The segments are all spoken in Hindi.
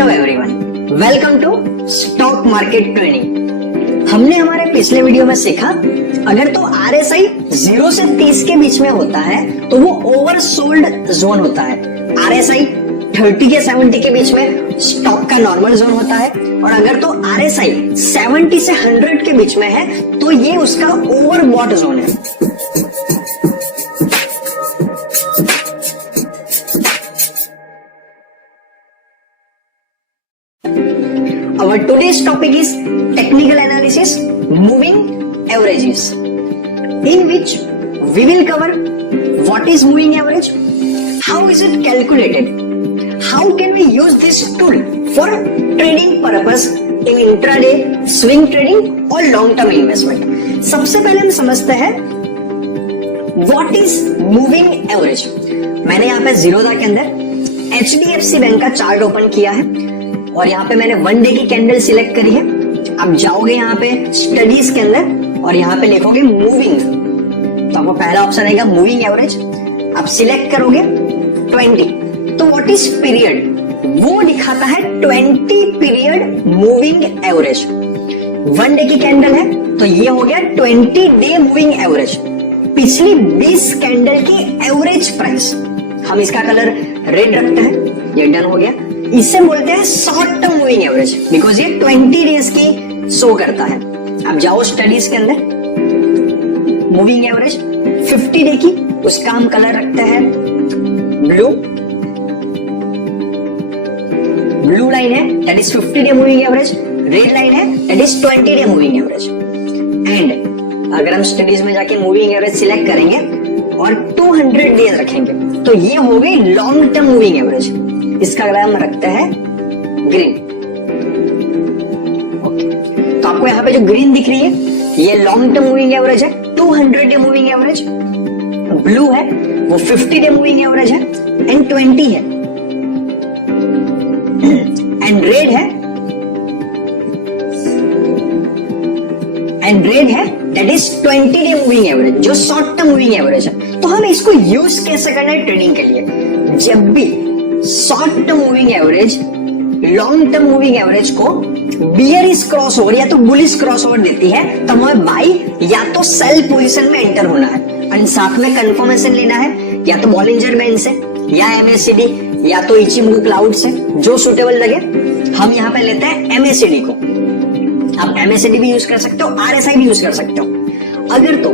Hello everyone, welcome to stock market training. हमने हमारे पिछले वीडियो में सीखा, अगर तो RSI 0 से 30 के बीच में होता है तो वो ओवरसोल्ड जोन होता है। RSI 30 के 70 के बीच में स्टॉक का नॉर्मल जोन होता है, और अगर तो RSI 70 से 100 के बीच में है तो ये उसका ओवरबॉट जोन है। Our today's topic is technical analysis, moving averages, in which we will cover what is moving average, how is it calculated, how can we use this tool for trading purpose in intraday, swing trading और long term investment। सबसे पहले हम समझते हैं what is moving average। मैंने यहाँ पे जीरोधा के अंदर HDFC बैंक का चार्ट ओपन किया है और यहाँ पे मैंने 1 डे की कैंडल सिलेक्ट करी है। आप जाओगे यहाँ पे स्टडीज के अंदर और यहाँ पे लिखोगे मूविंग, तो आपको पहला ऑप्शन आएगा मूविंग एवरेज। आप सिलेक्ट करोगे 20, तो व्हाट इज पीरियड, वो दिखाता है 20 पीरियड मूविंग एवरेज। 1 डे की कैंडल है तो ये हो गया 20 डे मूविंग एवरेज, पिछली 20 कैंडल की एवरेज प्राइस। हम इसका कलर रेड रखते हैं, ये डन हो गया। इसे बोलते हैं short term moving average, because ये 20 डेज की शो करता है। अब जाओ स्टडीज के अंदर, मूविंग एवरेज 50 डे की, उसका हम कलर रखते हैं ब्लू। ब्लू लाइन है that is 50 day moving average, red line है that is 20 day moving average. And अगर हम स्टडीज में जाके मूविंग एवरेज सिलेक्ट करेंगे और 200 डेज रखेंगे तो ये हो गई लॉन्ग टर्म मूविंग एवरेज। इसका कलर हम रखते हैं ग्रीन। ओके, तो आपको यहाँ पे जो ग्रीन दिख रही है ये लॉन्ग टर्म मूविंग एवरेज है, 200 डे मूविंग एवरेज। ब्लू है वो 50 डे मूविंग एवरेज है एंड 20 है। एंड रेड है that is 20 day moving average, जो शॉर्ट टर्म मूविंग एवरेज है। तो हम इसको यूज कैसे करना है ट्रेडिंग के लिए, जब भी short term moving average long term moving average को बियरिश क्रॉसओवर या तो बुलिश क्रॉसओवर देती है तो हमें बाई या तो सेल पोजीशन में एंटर होना है, और साथ में कंफर्मेशन लेना है या तो बॉलिंजर बैंड से या MACD या तो इचिमोकू क्लाउड से, जो सुटेबल लगे। हम यहाँ पे लेते हैं MACD को। आप MACD भी यूज कर सकते हो, RSI भी यूज कर सकते हो। अगर तो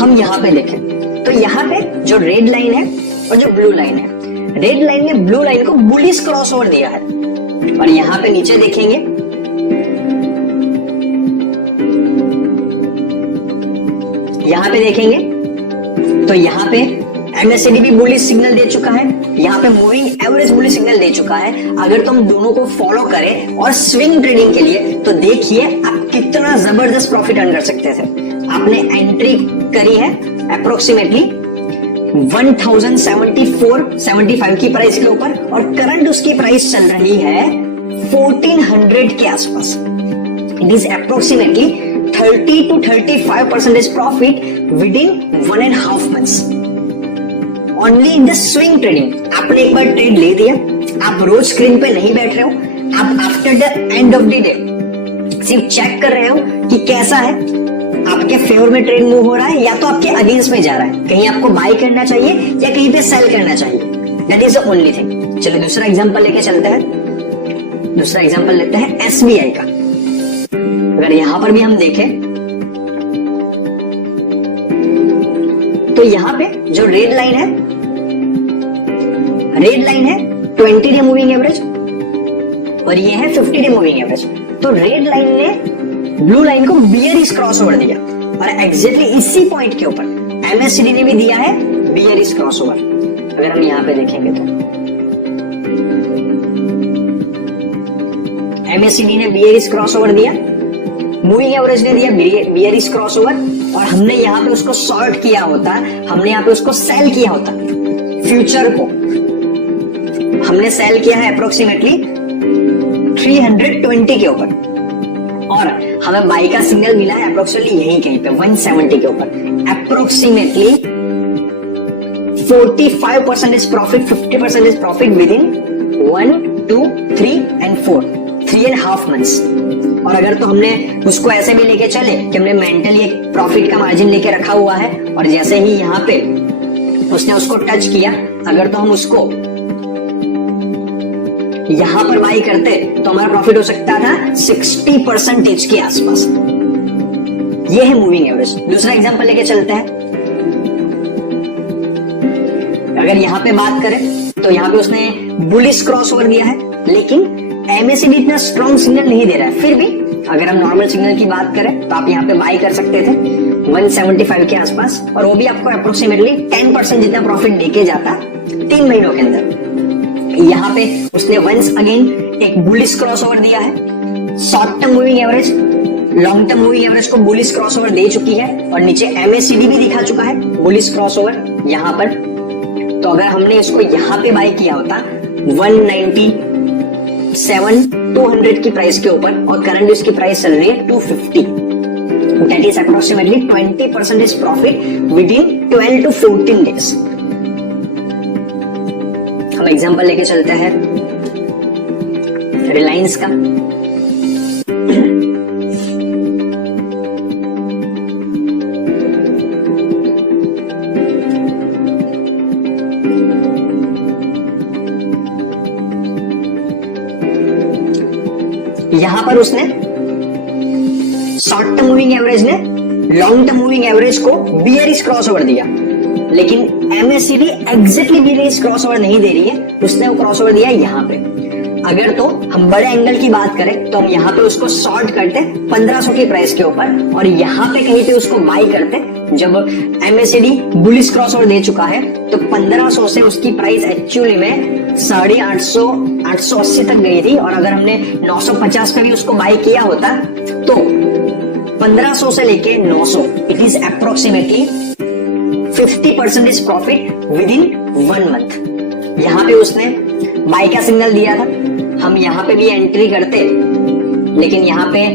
हम यहाँ पे देखें तो यहाँ पे जो रेड लाइन है और जो ब्लू लाइन है, रेड लाइन ने ब्लू लाइन को बुलिश क्रॉसओवर दिया है, और यहां पे नीचे देखेंगे तो यहां पे MACD भी बुलिश सिग्नल दे चुका है, यहां पे मूविंग एवरेज बुलिश सिग्नल दे चुका है। अगर तुम दोनों को फॉलो करें और स्विंग ट्रेडिंग के लिए तो देखिए आप कितना जबरदस्त प्रॉफिट अर्न कर सकते थे। आपने एंट्री करी है अप्रोक्सीमेटली 1074-75 की प्राइस के ऊपर, और करंट उसकी प्राइस चल रही है 1400 के आसपास। It is approximately 30 to 35% profit with in 1.5 months only in the swing trading. आपने एक बार ट्रेड ले दिया, आप रोज स्क्रीन पे नहीं बैठ रहे हो, आप after the end of the day सिर्फ चेक कर रहे हो कि कैसा है, आपके फेवर में ट्रेड मूव हो रहा है या तो आपके अगेंस्ट में जा रहा है, कहीं आपको बाय करना चाहिए या कहीं पे सेल करना चाहिए। That is the only thing. चलो दूसरा एग्जांपल लेके चलते हैं। दूसरा एग्जांपल लेते हैं SBI का। अगर यहां पर भी हम देखें तो यहां पे जो रेड लाइन है 20 डे मूविंग एवरेज और ये है 50 डे मूविंग एवरेज। तो रेड लाइन ने ब्लू लाइन को बियरिश क्रॉसओवर दिया, और एग्जैक्टली इसी पॉइंट के ऊपर MACD ने भी दिया है बियरिश क्रॉसओवर। अगर हम यहां पे देखेंगे तो MACD ने बियरिश क्रॉसओवर दिया, मूविंग एवरेज ने दिया बियरिश क्रॉसओवर, और हमने यहाँ पे उसको शॉर्ट किया होता, हमने यहाँ पे उसको सेल किया होता। फ्यूचर को हमने सेल किया है अप्रोक्सीमेटली 320 के ऊपर, और हमें बाई का सिग्नल मिला है अप्रोक्सीमेटली यहीं कहीं पे 170 के ऊपर। Approximately 45% profit, 50% profit with in 1, 2, 3 and 4, 3.5 months। और अगर तो हमने उसको ऐसे भी लेके चले कि हमने मेंटली एक प्रॉफिट का मार्जिन लेके रखा हुआ है और जैसे ही यहाँ पे उसने उसको टच किया, अगर तो हम उसको यहां पर बाई करते तो हमारा प्रॉफिट हो सकता था 60% के आसपास। ये है मूविंग एवरेज। दूसरा एग्जांपल लेके चलते हैं। अगर यहां पे बात करें तो यहां पे उसने बुलिश क्रॉसओवर दिया है, लेकिन एमएसीडी इतना स्ट्रॉन्ग सिग्नल नहीं दे रहा है। फिर भी अगर हम नॉर्मल सिग्नल की बात करें तो आप यहाँ पे बाई कर सकते थे 175 के आसपास, और वो भी आपको अप्रोक्सीमेटली 10% जितना प्रॉफिट देके जाता 3 महीनों के अंदर। यहाँ पे उसने वंस अगेन एक बुलिश क्रॉसओवर दिया है। Short term moving average long term moving average को बुलिश क्रॉसओवर दे चुकी है और नीचे एमएसीडी भी दिखा चुका है बुलिश क्रॉसओवर यहाँ पर। तो अगर हमने इसको यहाँ पे बाय किया होता 197,200 की प्राइस के ऊपर और करंट इसकी प्राइस चल रही है 250, that is approximately 20% profit with in 12 to 14 days। हम एग्जांपल लेके चलते हैं रिलायंस का। यहां पर उसने शॉर्ट टर्म मूविंग एवरेज ने लॉन्ग टर्म मूविंग एवरेज को बियरिश क्रॉसओवर दिया, लेकिन एमएसीडी एग्जैक्टली बियरिश क्रॉसओवर नहीं दे रही है, उसने वो क्रॉसओवर दिया यहाँ पे। अगर तो हम बड़े एंगल की बात करें तो हम यहाँ पे उसको शॉर्ट करते 1500 की प्राइस के ऊपर और यहाँ पे कहीं पे उसको बाई करते जब एमएसीडी बुलिश क्रॉसओवर दे चुका है। तो 1500 से उसकी प्राइस एक्चुअली में 880 तक गई थी, और अगर हमने 950 पे भी उसको बाई किया होता तो 1500 से लेके 900 it is approximately 50% profit with in 1 month. यहाँ पे उसने बाई का सिग्नल दिया था, हम यहाँ पे भी एंट्री करते, लेकिन यहाँ पे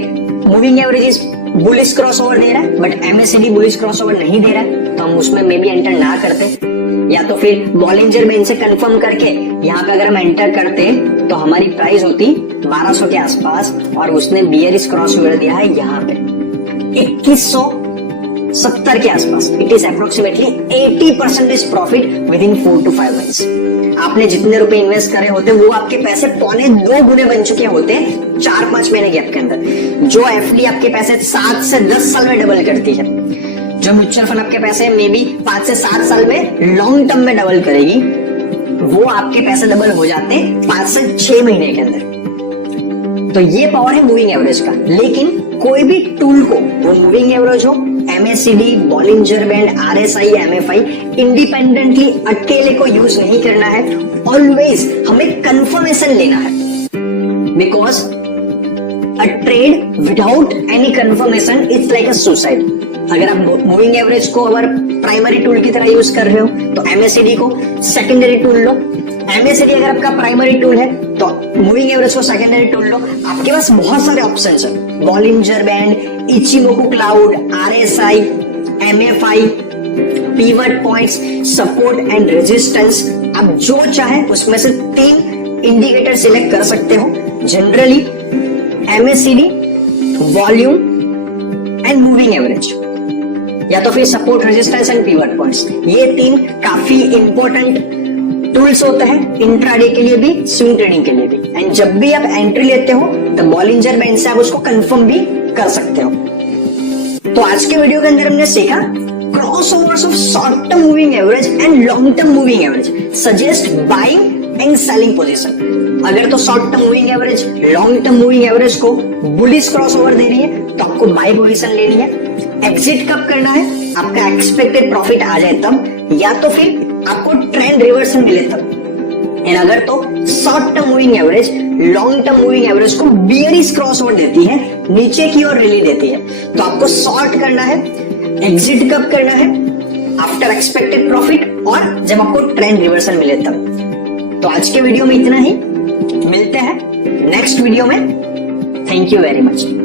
मूविंग एवरेज बुलिश क्रॉसओवर दे रहा है बट एमएसीडी बुलिश क्रॉसओवर नहीं दे रहा है, तो हम उसमें मे बी एंटर ना करते, या तो फिर बॉलिंजर बैंड से कंफर्म करके यहाँ पे अगर हम एंटर करते तो हमारी प्राइस होती 1200 के आसपास, और उसने बियरिश क्रॉसओवर दिया है यहाँ पे 2170 के आसपास। It is approximately 80% profit with in 4 to 5 months। आपने जितने रुपए इन्वेस्ट करे होते वो आपके पैसे 1.25 गुने बन चुके होते हैं 4-5 महीने गैप के अंदर। जो एफडी आपके पैसे 7 से 10 साल में डबल करती है, जो म्यूचुअल फंड आपके पैसे मे बी 5 से 7 साल में लॉन्ग टर्म में डबल करेगी, वो आपके पैसे डबल हो जाते हैं 5 से 6 महीने के अंदर। तो ये पावर है मूविंग एवरेज का। लेकिन कोई भी टूल को, वो मूविंग एवरेज हो, MACD, Bollinger band, RSI, MFI, independently अकेले को यूज नहीं करना है। ऑलवेज हमें कंफर्मेशन लेना है, because a trade without any confirmation it's like a suicide. अगर आप मूविंग एवरेज को अगर प्राइमरी टूल की तरह यूज कर रहे हो तो एमएसीडी को सेकेंडरी टूल लो। एमएसीडी अगर आपका प्राइमरी टूल है तो मूविंग एवरेज को सेकेंडरी टूल लो। आपके पास बहुत सारे ऑप्शंस हैं, Bollinger band, Ichimoku cloud, RSI, MFI, pivot points, support and resistance. आप जो चाहे उसमें से 3 इंडिकेटर सिलेक्ट कर सकते हो। Generally MACD, volume and moving average, या तो फिर support, resistance and pivot points, ये 3 काफी इंपॉर्टेंट टूल्स होते हैं इंट्राडे के लिए भी, स्विंग ट्रेडिंग के लिए भी। एंड जब भी आप एंट्री लेते हो तो बॉलिंजर बैंड से आप उसको कंफर्म भी कर सकते हो। तो आज के वीडियो के अंदर हमने सीखा crossovers of short term moving average and long term moving average, suggest buying and selling position. अगर तो short term moving average long term moving average को बुलिश क्रॉसओवर दे रही है तो आपको बाय पोजीशन लेनी है। एग्जिट कब करना है, आपका एक्सपेक्टेड प्रॉफिट आ जाए तब, या तो फिर आपको ट्रेंड रिवर्सल मिले तब। एंड अगर तो short term moving average long term moving average को बियरिश क्रॉसओवर देती है, नीचे की ओर रैली देती है, तो आपको शॉर्ट करना है। एग्जिट कब करना है, आफ्टर एक्सपेक्टेड प्रॉफिट और जब आपको ट्रेंड रिवर्सल मिले तब। तो आज के वीडियो में इतना ही, मिलते हैं नेक्स्ट वीडियो में। Thank you very much.